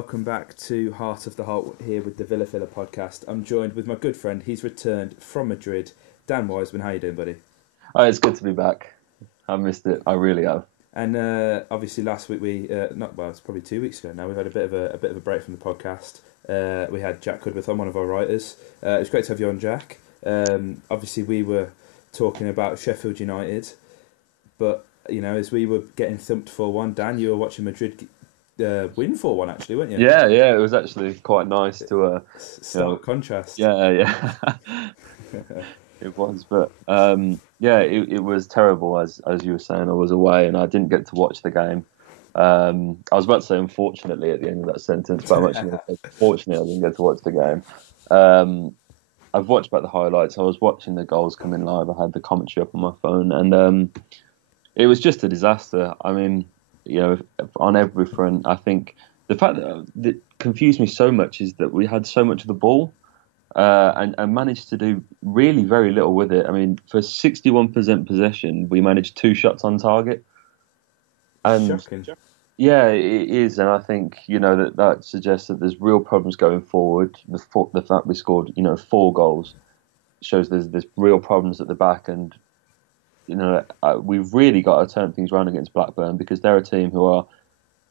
welcome back to Heart of the Holte here with the Villa FIFA podcast. I'm joined with my good friend. He's returned from Madrid. Dan Wiseman, how you doing, buddy? Oh, it's good to be back. I missed it. I really have. And obviously, last week it's probably 2 weeks ago now. We've had a bit of a break from the podcast. We had Jack Cudworth on, one of our writers. It was great to have you on, Jack. Obviously, we were talking about Sheffield United, but as we were getting thumped 4-1, Dan, you were watching Madrid win 4-1, actually, weren't you? Yeah, it was actually quite nice to stark contrast. Yeah. It was, but it was terrible as you were saying. I was away and I didn't get to watch the game. I was about to say unfortunately at the end of that sentence, but I'm actually going to say fortunately I didn't get to watch the game. I've watched back the highlights. I was watching the goals coming live. I had the commentary up on my phone, and it was just a disaster. I mean, on every front. I think the fact that confused me so much is that we had so much of the ball and managed to do really very little with it. I mean, for 61% possession, we managed 2 shots on target. And shocking. Yeah, it is, and I think that suggests that there's real problems going forward. The fact we scored 4 goals shows there's real problems at the back, and we've really got to turn things around against Blackburn, because they're a team who are,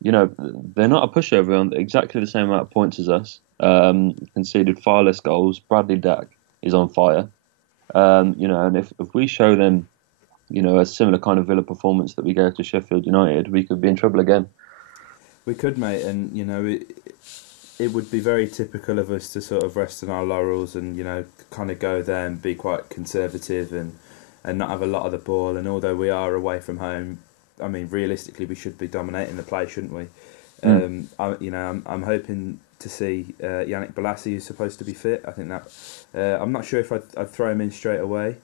they're not a pushover on exactly the same amount of points as us. Conceded far less goals. Bradley Dack is on fire. And if we show them, a similar kind of Villa performance that we gave to Sheffield United, we could be in trouble again. We could, mate, and it would be very typical of us to sort of rest on our laurels and kind of go there and be quite conservative and not have a lot of the ball. And although we are away from home, I mean, realistically, we should be dominating the play, shouldn't we? I'm hoping to see Yannick Bolasie, who's supposed to be fit. I think that I'm not sure if I'd throw him in straight away.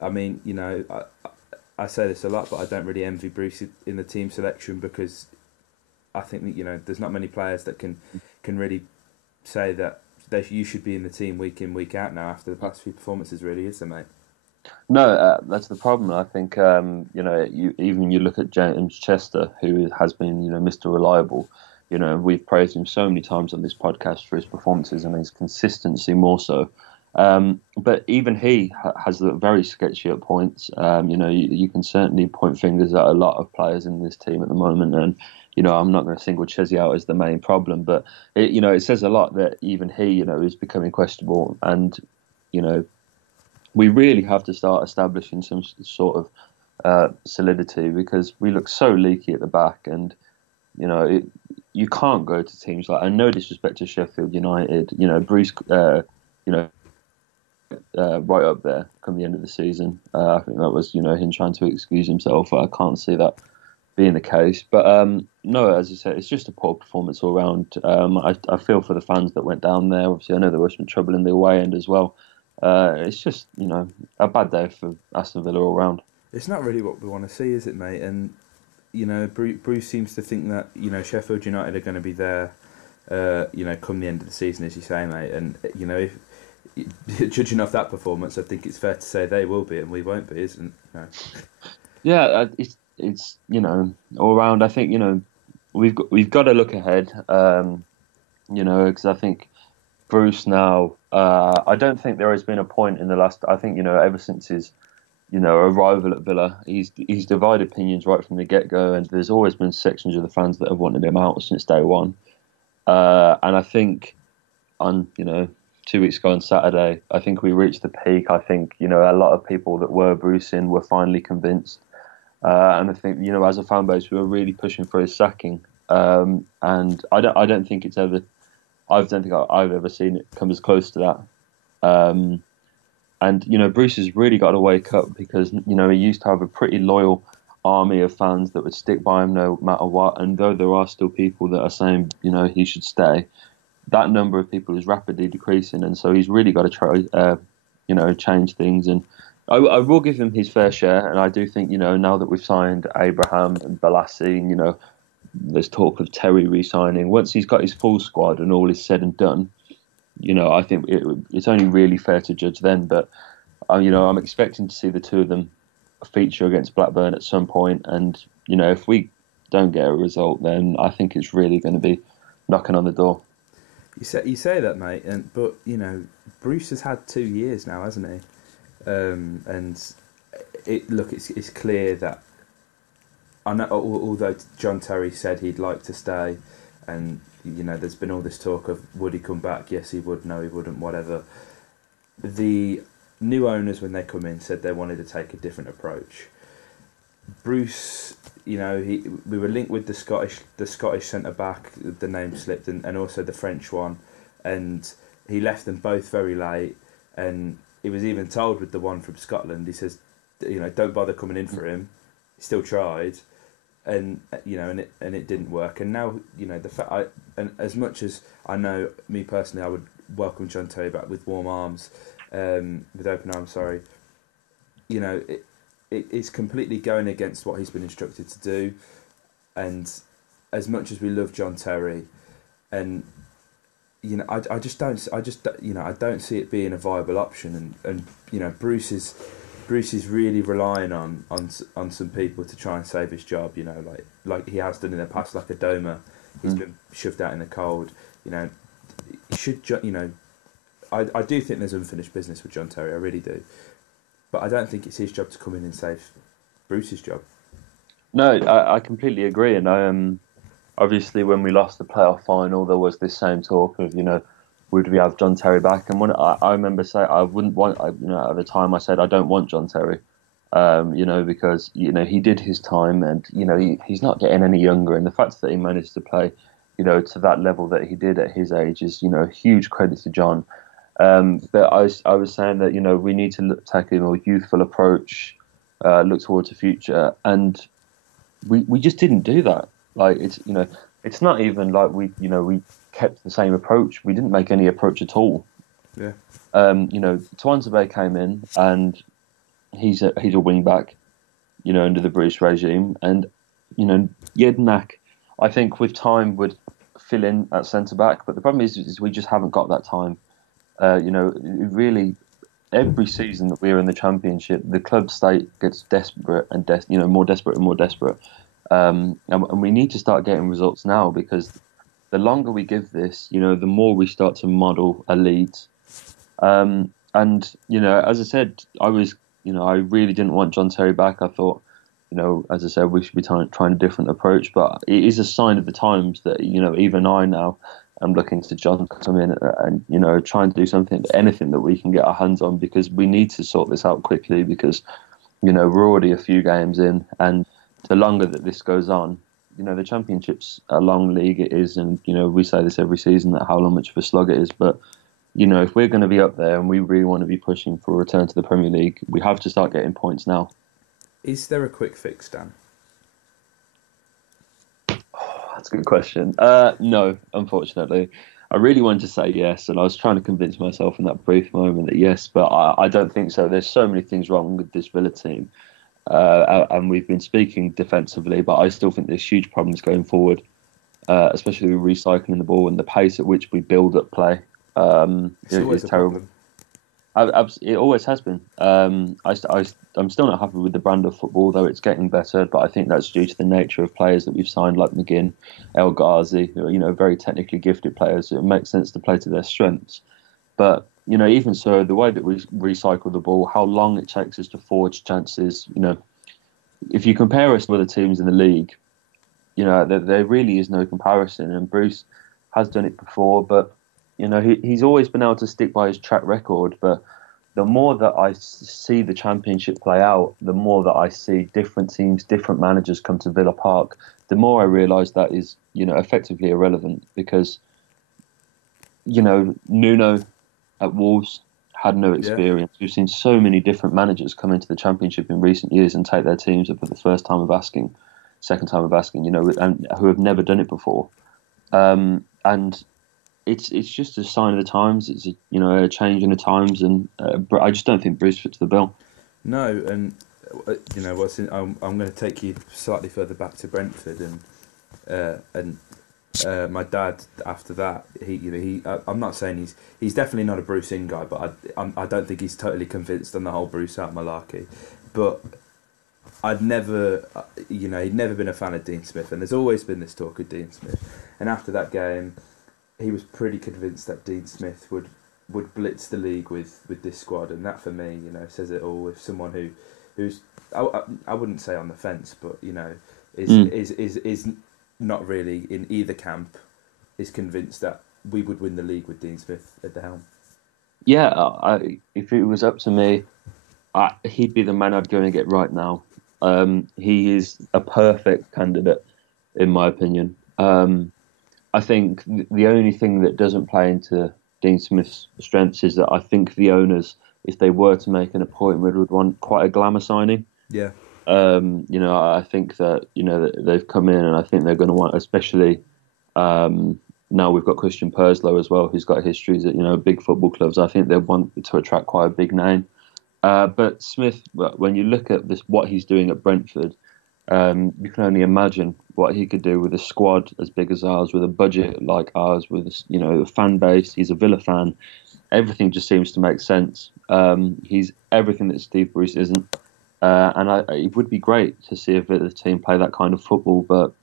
I mean, I say this a lot, but I don't really envy Bruce in the team selection, because I think that there's not many players that can really say that you should be in the team week in, week out now after the past few performances. Really, is there, mate? No, that's the problem. I think you look at James Chester, who has been Mr. Reliable. We've praised him so many times on this podcast for his performances and his consistency more so. But even he has very sketchy at points. You can certainly point fingers at a lot of players in this team at the moment, and I'm not going to single Chesney out as the main problem, but it says a lot that even he is becoming questionable, and we really have to start establishing some sort of solidity, because we look so leaky at the back, and you can't go to teams like, and no disrespect to Sheffield United, Bruce, right up there come the end of the season. I think that was him trying to excuse himself. I can't see that being the case, but no, as I said, it's just a poor performance all round. I feel for the fans that went down there. Obviously, I know there was some trouble in the away end as well. It's just a bad day for Aston Villa all round. It's not really what we want to see, is it, mate? And Bruce seems to think that Sheffield United are going to be there come the end of the season, as you say, mate. And if judging off that performance, I think it's fair to say they will be and we won't be, isn't it? Yeah, it's all round. I think we've got to look ahead. Because I think Bruce now. I don't think there has been a point in the last. I think ever since his arrival at Villa, he's divided opinions right from the get go, and there's always been sections of the fans that have wanted him out since day one. And I think on 2 weeks ago on Saturday, I think we reached the peak. I think a lot of people that were Bruce in were finally convinced, and I think as a fan base we were really pushing for his sacking. And I don't think it's ever. I don't think I've ever seen it come as close to that. And Bruce has really got to wake up, because he used to have a pretty loyal army of fans that would stick by him no matter what. And though there are still people that are saying he should stay, that number of people is rapidly decreasing, and so he's really got to try change things. And I will give him his fair share, and I do think now that we've signed Abraham and Bolasie, there's talk of Terry re-signing. Once he's got his full squad and all is said and done, I think it's only really fair to judge then. But I'm expecting to see the two of them feature against Blackburn at some point, and if we don't get a result, then I think it's really going to be knocking on the door. You say that, mate, but Bruce has had 2 years now, hasn't he? And it's clear that I know. Although John Terry said he'd like to stay, and there's been all this talk of would he come back? Yes, he would. No, he wouldn't. Whatever. The new owners, when they come in, said they wanted to take a different approach. Bruce, we were linked with the Scottish centre back. The name slipped, and also the French one, and he left them both very late. And he was even told with the one from Scotland, he says, don't bother coming in for him. He still tried, and it didn't work. And now the fact and as much as I know, me personally, I would welcome John Terry back with warm arms, with open arms. Sorry, it's completely going against what he's been instructed to do. And as much as we love John Terry, and I don't see it being a viable option. And Bruce is really relying on some people to try and save his job. Like he has done in the past, like Adoma. He's been shoved out in the cold. He should. I do think there's unfinished business with John Terry. I really do. But I don't think it's his job to come in and save Bruce's job. No, I completely agree. And obviously, when we lost the playoff final, there was this same talk of, would we have John Terry back? And when I remember saying I wouldn't want, at the time I said I don't want John Terry, because he did his time, and he's not getting any younger. And the fact that he managed to play, to that level that he did at his age is, huge credit to John. But I was saying that we need to take a more youthful approach, look towards the future, and we just didn't do that. Like it's not even like we kept the same approach. We didn't make any approach at all. Yeah. Tuanzebe came in, and he's a wing back, under the Bruce regime, and Jednak, I think with time would fill in at centre back, but the problem is we just haven't got that time. Really, every season that we're in the Championship, the club state gets desperate and more desperate and more desperate. And we need to start getting results now, because the longer we give this, the more we start to model a lead. And as I said, I really didn't want John Terry back. I thought, as I said, we should be trying a different approach. But it is a sign of the times that even I now am looking to John to come in and try and do anything that we can get our hands on, because we need to sort this out quickly, because we're already a few games in, and the longer that this goes on, the Championship's a long league, it is, and we say this every season, that how much of a slog it is, but if we're going to be up there and we really want to be pushing for a return to the Premier League, we have to start getting points now. Is there a quick fix, Dan? That's a good question. No, unfortunately. I really wanted to say yes, and I was trying to convince myself in that brief moment that yes, but I don't think so. There's so many things wrong with this Villa team, and we've been speaking defensively, but I still think there's huge problems going forward, especially with recycling the ball and the pace at which we build up play. It's always a terrible. It always has been. I'm still not happy with the brand of football, though it's getting better. But I think that's due to the nature of players that we've signed, like McGinn, El Ghazi, who are, very technically gifted players. It makes sense to play to their strengths. But even so, the way that we recycle the ball, how long it takes us to forge chances, if you compare us to other teams in the league, there really is no comparison. And Bruce has done it before, but he's always been able to stick by his track record. But the more that I see the Championship play out, the more that I see different teams, different managers come to Villa Park, the more I realise that is, effectively irrelevant, because, Nuno at Wolves had no experience. Yeah. We've seen so many different managers come into the Championship in recent years and take their teams up for the first time of asking, second time of asking, and who have never done it before. And it's just a sign of the times. It's a change in the times, and I just don't think Bruce fits the bill. No, and I'm going to take you slightly further back to Brentford, and my dad. After that, I'm not saying he's definitely not a Bruce in guy, but I don't think he's totally convinced on the whole Bruce out malarkey. But he'd never been a fan of Dean Smith, and there's always been this talk of Dean Smith. And after that game, he was pretty convinced that Dean Smith would blitz the league with this squad, and that for me, says it all. If someone who's I wouldn't say on the fence, but is not really in either camp, is convinced that we would win the league with Dean Smith at the helm. Yeah, if it was up to me, he'd be the man I'd go and get right now. He is a perfect candidate, in my opinion. I think the only thing that doesn't play into Dean Smith's strengths is that I think the owners, if they were to make an appointment, would want quite a glamour signing. Yeah. I think that that they've come in, and I think they're going to want, especially now we've got Christian Perslow as well, who's got histories at big football clubs. I think they want to attract quite a big name. But Smith, when you look at what he's doing at Brentford, you can only imagine what he could do with a squad as big as ours, with a budget like ours, with a fan base. He's a Villa fan. Everything just seems to make sense. He's everything that Steve Bruce isn't, and it would be great to see if the team play that kind of football. But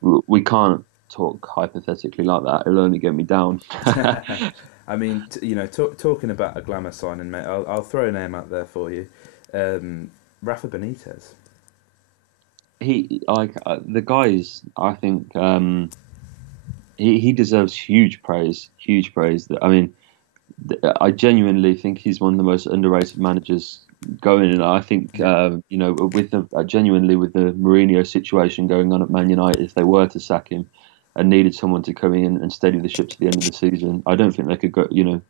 we can't talk hypothetically like that. It'll only get me down. I mean, talking about a glamour signing, mate. I'll throw a name out there for you, Rafa Benitez. The guys. I think he deserves huge praise. Huge praise. I mean, I genuinely think he's one of the most underrated managers going. And I think with the Mourinho situation going on at Man United, if they were to sack him and needed someone to come in and steady the ship to the end of the season, I don't think they could go, do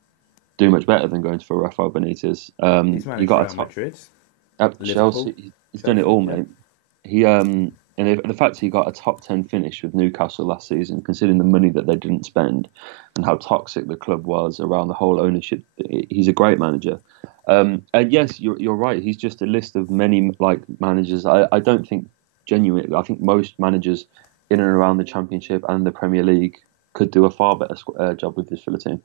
much better than going for Rafael Benitez. He's managed Real Madrid, Chelsea. He's done it all, mate. He and the fact he got a top 10 finish with Newcastle last season, considering the money that they didn't spend and how toxic the club was around the whole ownership, he's a great manager. And yes, you're right. He's just a list of many managers. I don't think genuinely. I think most managers in and around the Championship and the Premier League could do a far better job with this Villa team.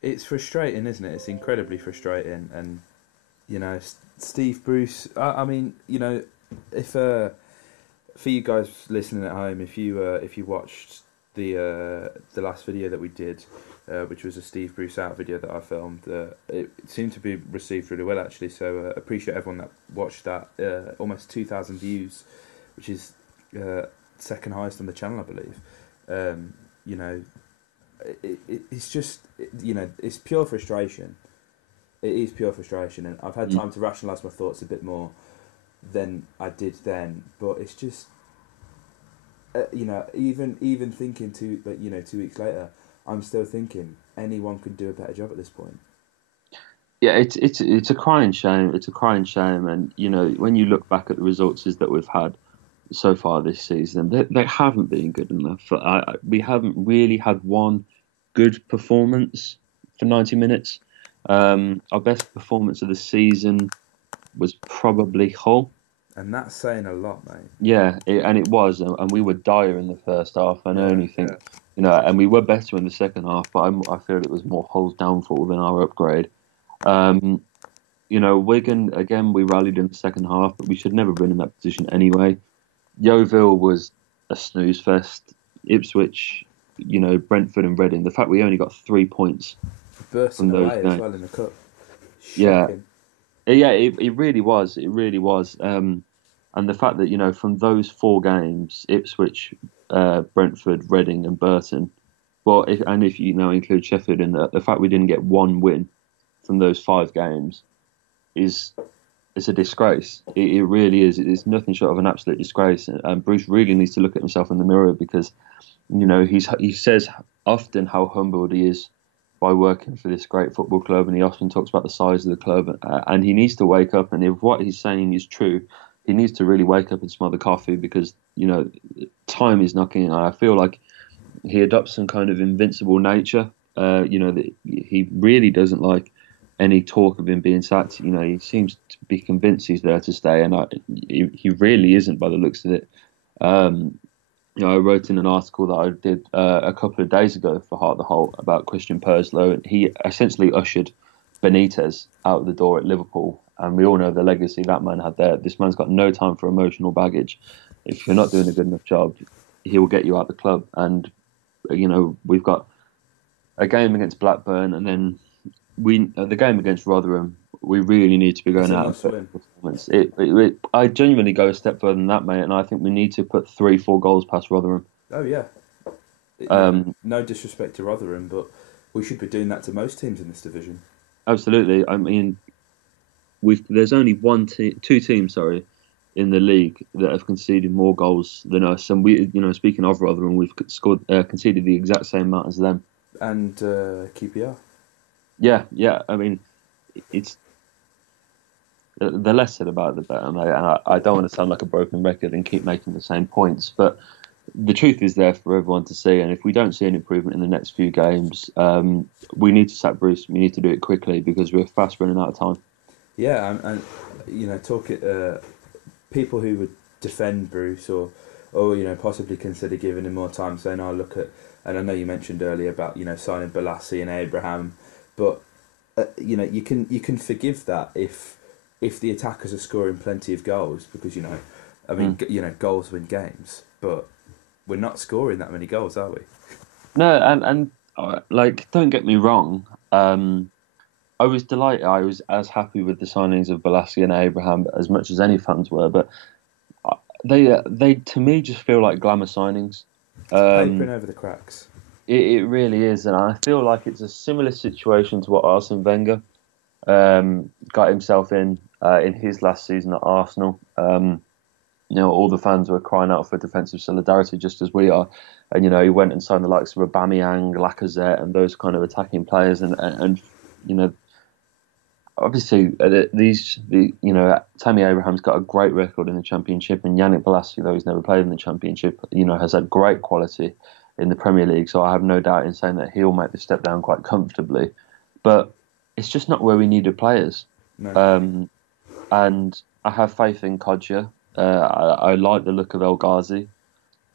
It's frustrating, isn't it? It's incredibly frustrating, and Steve Bruce. I mean, if for you guys listening at home, if you watched the last video that we did, which was a Steve Bruce out video that I filmed, it seemed to be received really well actually. So appreciate everyone that watched that. Almost 2,000 views, which is second highest on the channel, I believe. It's just it's pure frustration. It is pure frustration, and I've had time to rationalise my thoughts a bit more than I did then. But it's just even thinking 2 weeks later, I'm still thinking anyone could do a better job at this point. Yeah, it's a crying shame. It's a crying shame, and when you look back at the results that we've had so far this season, they haven't been good enough. We haven't really had one good performance for 90 minutes. Our best performance of the season was probably Hull. And that's saying a lot, mate. Yeah, it was. And we were dire in the first half. And I only think, and we were better in the second half, but I feel it was more Hull's downfall than our upgrade. Wigan, again, we rallied in the second half, but we should never have been in that position anyway. Yeovil was a snooze fest. Ipswich, Brentford and Reading. The fact we only got 3 points bursting away as well in the cup. Shocking. Yeah, it really was. It really was. And the fact that from those 4 games, Ipswich, Brentford, Reading, and Burton. Well, if you include Sheffield in the fact we didn't get one win from those 5 games it's a disgrace. It really is. It is nothing short of an absolute disgrace. And Bruce really needs to look at himself in the mirror because, he says often how humbled he is by working for this great football club, and he often talks about the size of the club. And he needs to wake up. And if what he's saying is true, he needs to really wake up and smell the coffee because time is knocking. And I feel like he adopts some kind of invincible nature. That he really doesn't like any talk of him being sacked. He seems to be convinced he's there to stay, and he really isn't by the looks of it. I wrote in an article that I did a couple of days ago for Heart of the Holte about Christian Perslow, and he essentially ushered Benitez out the door at Liverpool, and we all know the legacy that man had there. This man's got no time for emotional baggage. If you're not doing a good enough job, he will get you out the club. And we've got a game against Blackburn, and then the game against Rotherham. We really need to be It's going a out and must put win. performance. I genuinely go a step further than that, mate, and I think we need to put 3-4 goals past Rotherham. Oh yeah, Um, no disrespect to Rotherham, but we should be doing that to most teams in this division. Absolutely. I mean, there's only two teams, sorry, in the league that have conceded more goals than us, and speaking of Rotherham, we've conceded the exact same amount as them. And QPR. Yeah, yeah. I mean, it's the less said about it, the better, mate. And I don't want to sound like a broken record and keep making the same points, but the truth is there for everyone to see. And if we don't see an improvement in the next few games, we need to sack Bruce. We need to do it quickly because we're fast running out of time. Yeah, and talk it. People who would defend Bruce or possibly consider giving him more time, saying, "Oh, look at." And I know you mentioned earlier about signing Balassi and Abraham, but you can forgive that if the attackers are scoring plenty of goals because I mean goals win games, but we're not scoring that many goals, are we? No, and like, don't get me wrong. I was delighted. I was as happy with the signings of Balassi and Abraham as much as any fans were, but they to me just feel like glamour signings. It's papering Um, over the cracks. it really is, and I feel like it's a similar situation to what Arsene Wenger got himself in his last season at Arsenal. All the fans were crying out for defensive solidarity, just as we are. And he went and signed the likes of Aubameyang, Lacazette, and those kind of attacking players. And obviously, Tammy Abraham's got a great record in the Championship, and Yannick Bolasie, though he's never played in the Championship, has had great quality in the Premier League. So I have no doubt in saying that he'll make the step down quite comfortably. But it's just not where we needed players. No. And I have faith in Kodja. I like the look of El Ghazi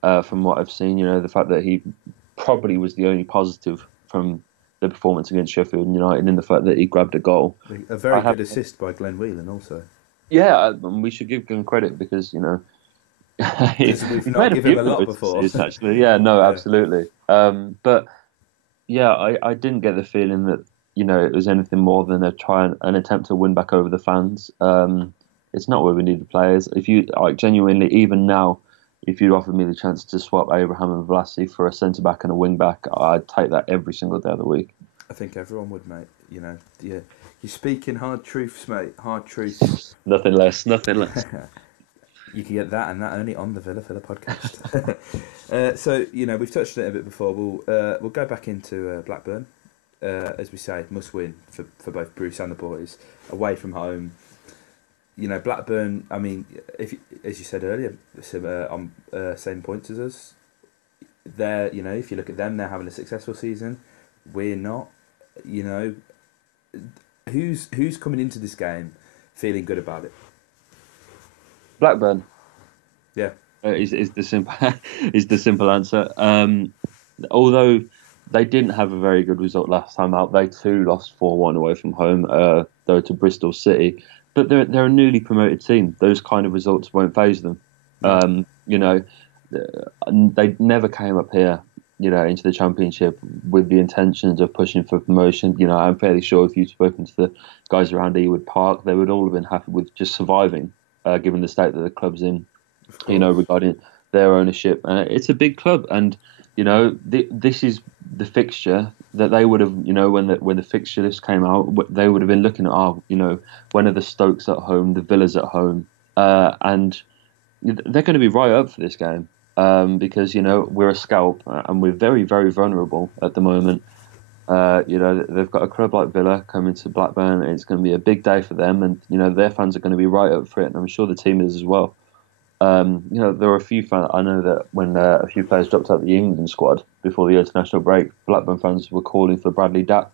from what I've seen. The fact that he probably was the only positive from the performance against Sheffield United, in the fact that he grabbed a goal. A very good assist by Glenn Whelan also. Yeah, we should give him credit because Because we've he's not made a given few him a lot good before. assists, actually. Yeah, no, Yeah. absolutely. But yeah, I didn't get the feeling that it was anything more than an attempt to win back over the fans. It's not where we need the players. If you genuinely, even now, if you offered me the chance to swap Abraham and Vlasi for a centre back and a wing back, I'd take that every single day of the week. I think everyone would, mate. Yeah, you're speaking hard truths, mate. Hard truths. Nothing less. Nothing less. You can get that and that only on the Villa podcast. So we've touched on it a bit before. We'll go back into Blackburn. As we say, must win for both Bruce and the boys away from home. Blackburn. I mean, as you said earlier, on same points as us. They're if you look at them, they're having a successful season. We're not. Who's coming into this game feeling good about it? Blackburn. Yeah, is the simple is the simple answer. Although they didn't have a very good result last time out, they too lost 4-1 away from home, though to Bristol City. But they're a newly promoted team. Those kind of results won't faze them. They never came up here, into the Championship with the intentions of pushing for promotion. I'm fairly sure if you'd spoken to the guys around Ewood Park, they would all have been happy with just surviving, given the state that the club's in. Regarding their ownership, it's a big club, and this is the fixture that they would have, when the fixture list came out, they would have been looking at, when are the Stokes at home, the Villas at home, and they're going to be right up for this game, because we're a scalp and we're very, very vulnerable at the moment. They've got a club like Villa coming to Blackburn. It's going to be a big day for them, and their fans are going to be right up for it, and I'm sure the team is as well. There were a few fans. I know that when a few players dropped out of the England squad before the international break, Blackburn fans were calling for Bradley Datt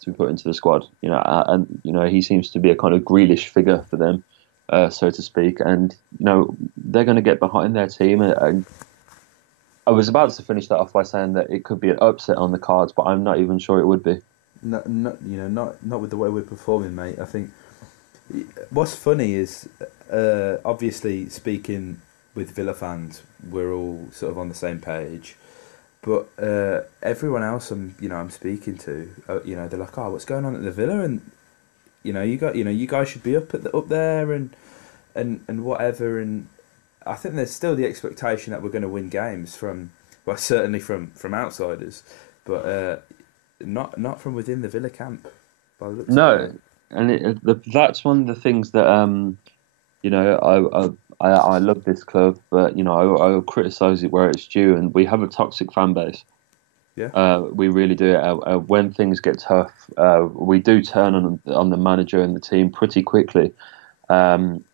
to be put into the squad. He seems to be a kind of Grealish figure for them, so to speak. And they're going to get behind their team. And I was about to finish that off by saying that it could be an upset on the cards, but I'm not even sure it would be. not with the way we're performing, mate. I think what's funny is obviously speaking with Villa fans, we're all sort of on the same page. But everyone else I'm speaking to, they're like, oh, what's going on at the Villa? And you guys should be up there and whatever. And I think there's still the expectation that we're going to win games certainly from outsiders, but not from within the Villa camp. By the looks of No, it. and that's one of the things that I love this club, but I'll criticise it where it's due, and we have a toxic fan base. Yeah, We really do. When things get tough, we do turn on the manager and the team pretty quickly, and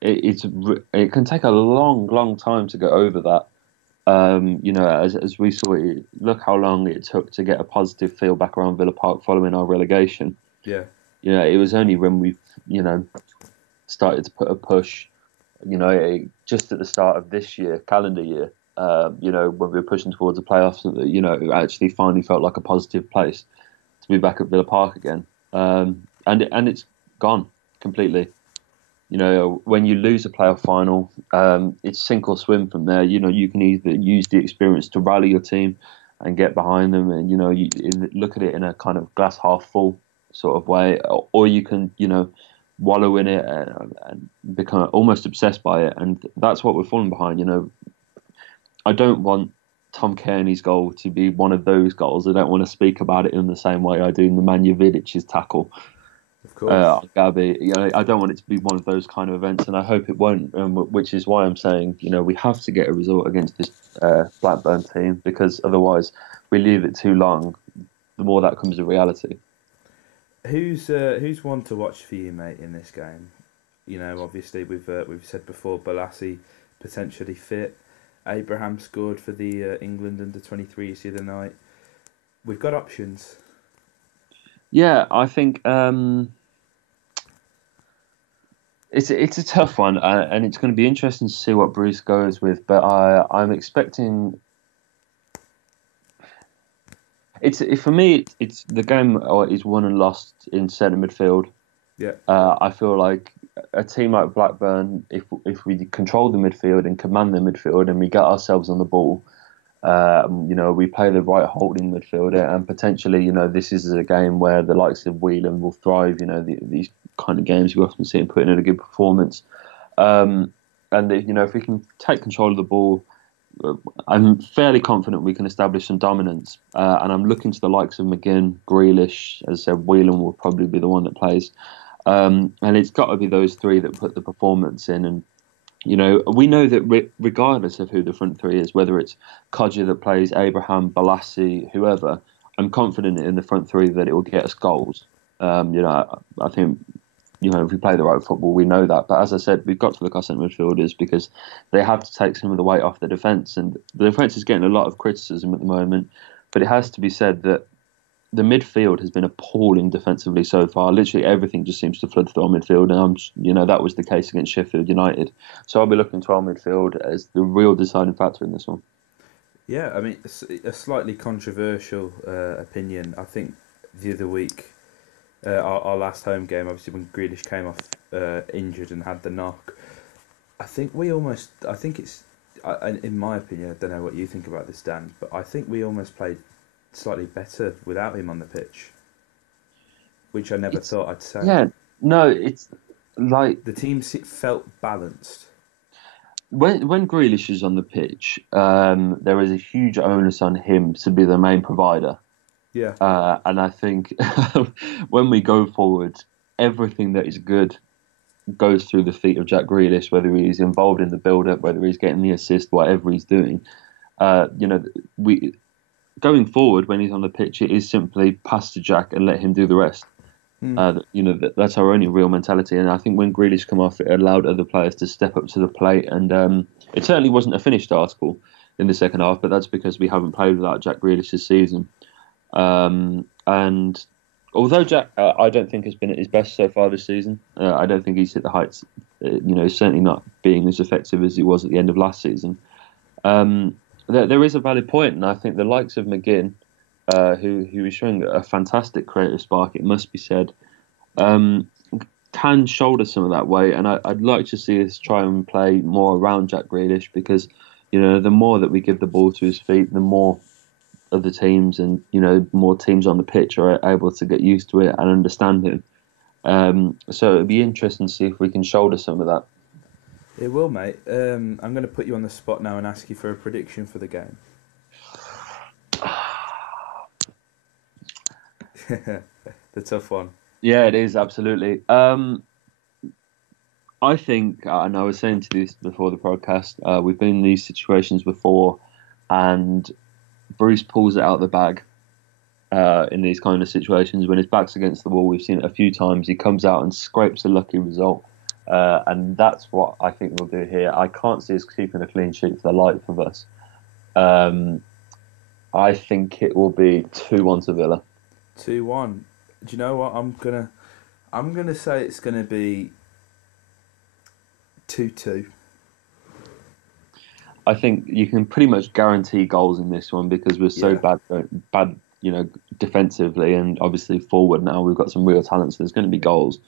it can take a long, long time to get over that. As we saw, look how long it took to get a positive feel back around Villa Park following our relegation. yeah, It was only when we, started to put a push, just at the start of this calendar year, when we were pushing towards the playoffs, it actually finally felt like a positive place to be back at Villa Park again. And it's gone completely. When you lose a playoff final, it's sink or swim from there. You can either use the experience to rally your team and get behind them, and you look at it in a kind of glass half full sort of way, or you can wallow in it and become almost obsessed by it, and that's what we're falling behind. I don't want Tom Kearney's goal to be one of those goals. I don't want to speak about it in the same way I do Nemanja Vidic's tackle. of course. Gabi, I don't want it to be one of those kind of events, and I hope it won't. Which is why I'm saying, we have to get a result against this Blackburn team, because otherwise, we leave it too long. The more that comes to reality. Who's one to watch for you, mate, in this game? Obviously we've said before, Balassi potentially fit. Abraham scored for the England under-23s the other night. We've got options. Yeah, I think it's a tough one, and it's going to be interesting to see what Bruce goes with. But I'm expecting. For me, it's the game is won and lost in centre midfield. Yeah, I feel like a team like Blackburn, if we control the midfield and command the midfield, and we get ourselves on the ball, we play the right holding midfielder, and potentially, this is a game where the likes of Whelan will thrive. These kind of games we often see him putting in a good performance. And if we can take control of the ball, I'm fairly confident we can establish some dominance. And I'm looking to the likes of McGinn, Grealish. As I said, Whelan will probably be the one that plays. And it's got to be those three that put the performance in. And we know that regardless of who the front three is, whether it's Kodja that plays, Abraham, Balassi, whoever, I'm confident in the front three that it will get us goals. I think, if we play the right football, we know that. But as I said, we've got to look at centre midfielders, because they have to take some of the weight off the defence. And the defence is getting a lot of criticism at the moment. But it has to be said that the midfield has been appalling defensively so far. Literally everything just seems to flood through our midfield, and that was the case against Sheffield United. So I'll be looking to our midfield as the real deciding factor in this one. yeah. I mean, a slightly controversial opinion. I think the other week, our last home game, obviously when Grealish came off injured and had the knock, I think it's, in my opinion, I don't know what you think about this, Dan, but I think we almost played slightly better without him on the pitch, which I never thought I'd say. Yeah, no, it's like The team felt balanced. when Grealish is on the pitch, there is a huge onus on him to be the main provider. Yeah, And I think when we go forward, everything that is good goes through the feet of Jack Grealish, whether he's involved in the build-up, whether he's getting the assist, whatever he's doing. We going forward when he's on the pitch, it is simply pass to Jack and let him do the rest. That's our only real mentality. And I think when Grealish come off, it allowed other players to step up to the plate. And it certainly wasn't a finished article in the second half, but that's because we haven't played without Jack Grealish this season. And although Jack, I don't think has been at his best so far this season. I don't think he's hit the heights. Certainly not being as effective as he was at the end of last season. There is a valid point, and I think the likes of McGinn, who is showing a fantastic creative spark, it must be said. can shoulder some of that weight, and I'd like to see us try and play more around Jack Grealish because, the more that we give the ball to his feet, the more other teams and more teams on the pitch are able to get used to it and understand him. So it'd be interesting to see if we can shoulder some of that. It will, mate. I'm going to put you on the spot now and ask you for a prediction for the game. The tough one. Yeah, it is, absolutely. I think, and I was saying to this before the podcast, we've been in these situations before, and Bruce pulls it out of the bag in these kind of situations. When his back's against the wall, we've seen it a few times, he comes out and scrapes a lucky result. And that's what I think we'll do here. I can't see us keeping a clean sheet for the life of us. I think it will be 2-1 to Villa. 2-1. Do you know what? I'm gonna say it's gonna be 2-2. I think you can pretty much guarantee goals in this one because we're so bad, defensively, and obviously forward now we've got some real talent, so there's going to be goals.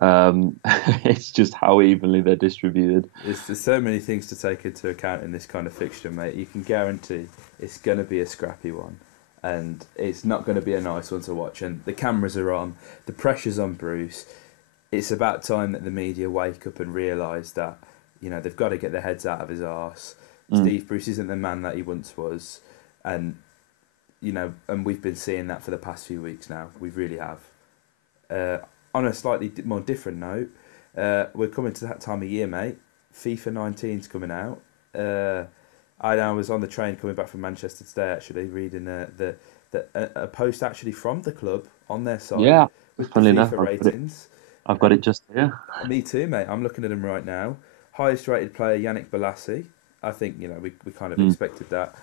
It's just how evenly they're distributed. There's so many things to take into account in this kind of fixture, mate. You can guarantee it's going to be a scrappy one, and it's not going to be a nice one to watch. And the cameras are on, the pressure's on Bruce. It's about time that the media wake up and realise that they've got to get their heads out of his arse. Steve Bruce isn't the man that he once was, and and we've been seeing that for the past few weeks now. We really have. On a slightly more different note, we're coming to that time of year, mate. FIFA 19's coming out. I was on the train coming back from Manchester today, actually, reading a post actually from the club on their site. Yeah, with the FIFA ratings. I've got it just here. Me too, mate. I'm looking at them right now. Highest rated player, Yannick Bolasie. I think we kind of expected that.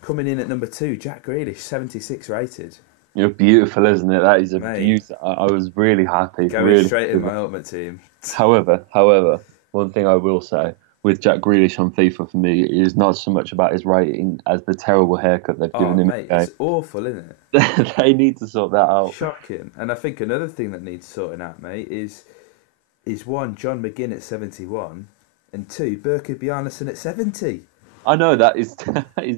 Coming in at number 2, Jack Grealish, 76 rated. You're beautiful, isn't it? That is a beauty. I was really happy. Going straight in my ultimate team. However, one thing I will say with Jack Grealish on FIFA for me is not so much about his rating as the terrible haircut they've given him. Mate, it's awful, isn't it? They need to sort that out. Shocking. And I think another thing that needs sorting out, mate, is one, John McGinn at 71, and 2, Berke Bjarnason at 70. I know that is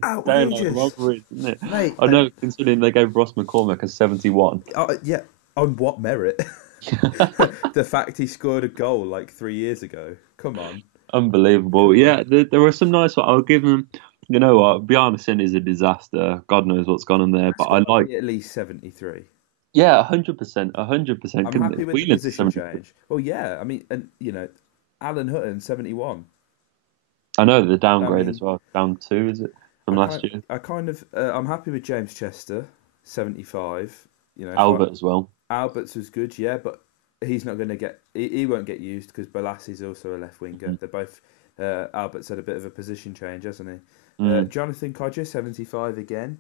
outrageous, robbery, isn't it? Mate, I know, considering they gave Ross McCormack a 71. Yeah, on what merit? The fact he scored a goal like 3 years ago. Come on. Unbelievable. Yeah, there were some nice ones. I'll give them. You know what? Bjarnason is a disaster. God knows what's gone on there, but I like at least 73. Yeah, 100%. 100%. I'm happy with the position change. Well, yeah, I mean, and Alan Hutton 71. I know the downgrade as well. Down 2, is it, from last year? I'm happy with James Chester, 75. Albert as well. Albert's was good, yeah, but he's not going to get. He won't get used because Bolassie's also a left winger. They're both. Albert's had a bit of a position change, hasn't he? Jonathan Codger, 75 again.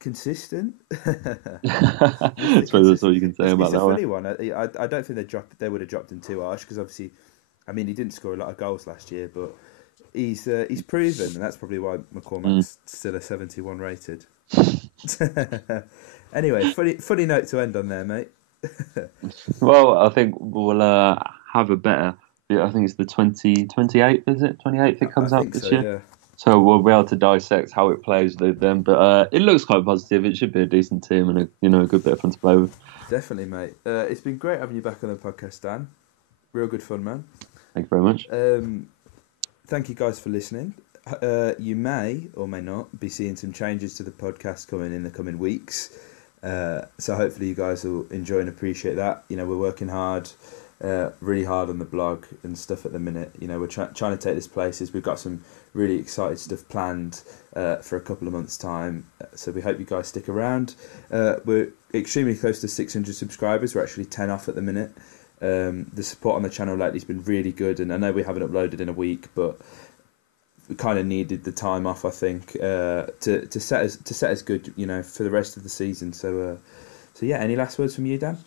Consistent. I suppose that's all you can say about that. It's a funny one. I don't think they would have dropped him too harsh because obviously, I mean, he didn't score a lot of goals last year, but he's proven, and that's probably why McCormack's still a 71 rated. Anyway, funny note to end on there, mate. Well, I think we'll have a better. I think it's the 28th, is it? 28th it comes out this year. Yeah. So we'll be able to dissect how it plays with them. But it looks quite positive. It should be a decent team and a good bit of fun to play with. Definitely, mate. It's been great having you back on the podcast, Dan. Real good fun, man. Thank you very much. Thank you guys for listening. You may or may not be seeing some changes to the podcast coming in the coming weeks. So hopefully you guys will enjoy and appreciate that. We're working hard. Really hard on the blog and stuff at the minute. We're trying to take this places. We've got some really exciting stuff planned for a couple of months' time. So we hope you guys stick around. We're extremely close to 600 subscribers. We're actually 10 off at the minute. The support on the channel lately has been really good, and I know we haven't uploaded in a week, but we kind of needed the time off, I think, to set us good, for the rest of the season. So yeah. Any last words from you, Dan?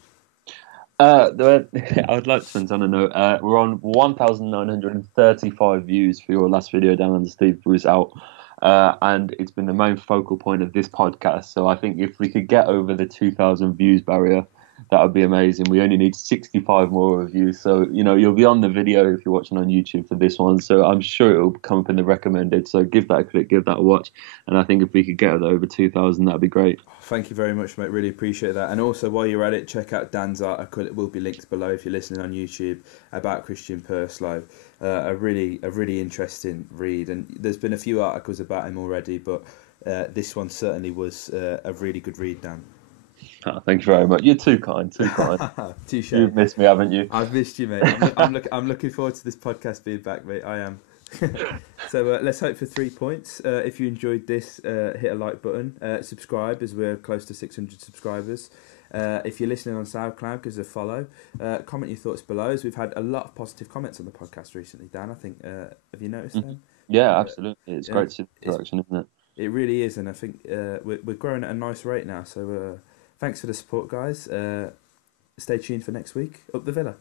I would like to end on a note. We're on 1,935 views for your last video down on the Steve Bruce out. And it's been the main focal point of this podcast. So I think if we could get over the 2,000 views barrier, That would be amazing. We only need 65 more of you. So, you'll be on the video if you're watching on YouTube for this one. So I'm sure it'll come up in the recommended. So give that a click, give that a watch. And I think if we could get it over 2,000, that'd be great. Thank you very much, mate. Really appreciate that. And also, while you're at it, check out Dan's article. It will be linked below if you're listening on YouTube about Christian Purslow. A really interesting read. And there's been a few articles about him already, but this one certainly was a really good read, Dan. Oh, thank you very much. You're too kind, too kind. Touche. You've missed me, haven't you? I've missed you, mate. I'm looking forward to this podcast being back, mate. I am. So let's hope for 3 points. If you enjoyed this, hit a like button. Subscribe, as we're close to 600 subscribers. If you're listening on SoundCloud, give us a follow. Comment your thoughts below, as we've had a lot of positive comments on the podcast recently, Dan. I think, have you noticed them? Yeah, absolutely. It's great to see the interaction, isn't it? It really is, and I think we're growing at a nice rate now. So thanks for the support, guys. Stay tuned for next week. Up the Villa.